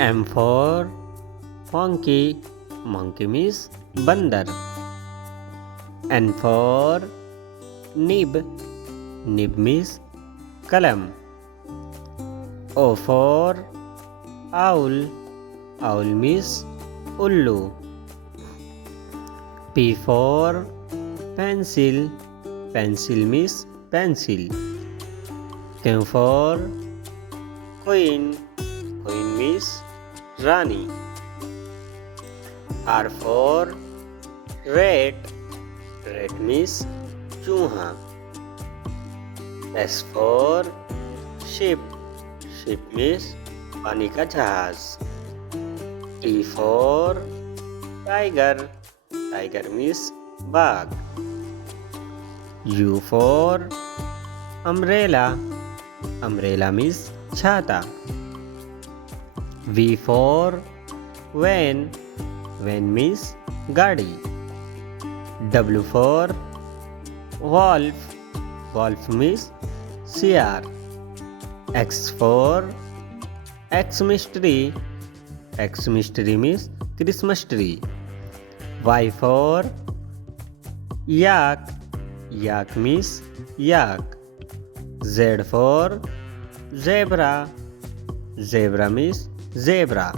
M for monkey. Monkey means बंदर. N for nib. Nib means कलम. O for owl. Owl means उल्लू. P for pencil. Pencil means pencil. Q for queen. Queen means Rani. R for rat. Rat means चूहा. S for ship. Ship means पानी का जहाज. T for tiger. Tiger means बाघ. U for umbrella. Umbrella means छाता. V for van. Van means गाड़ी. W for wolf. Wolf means सियार. X for Xmas tree. Xmas tree means Christmas tree. Y for yak. Yak means yak. Z for zebra. Zebra means zebra.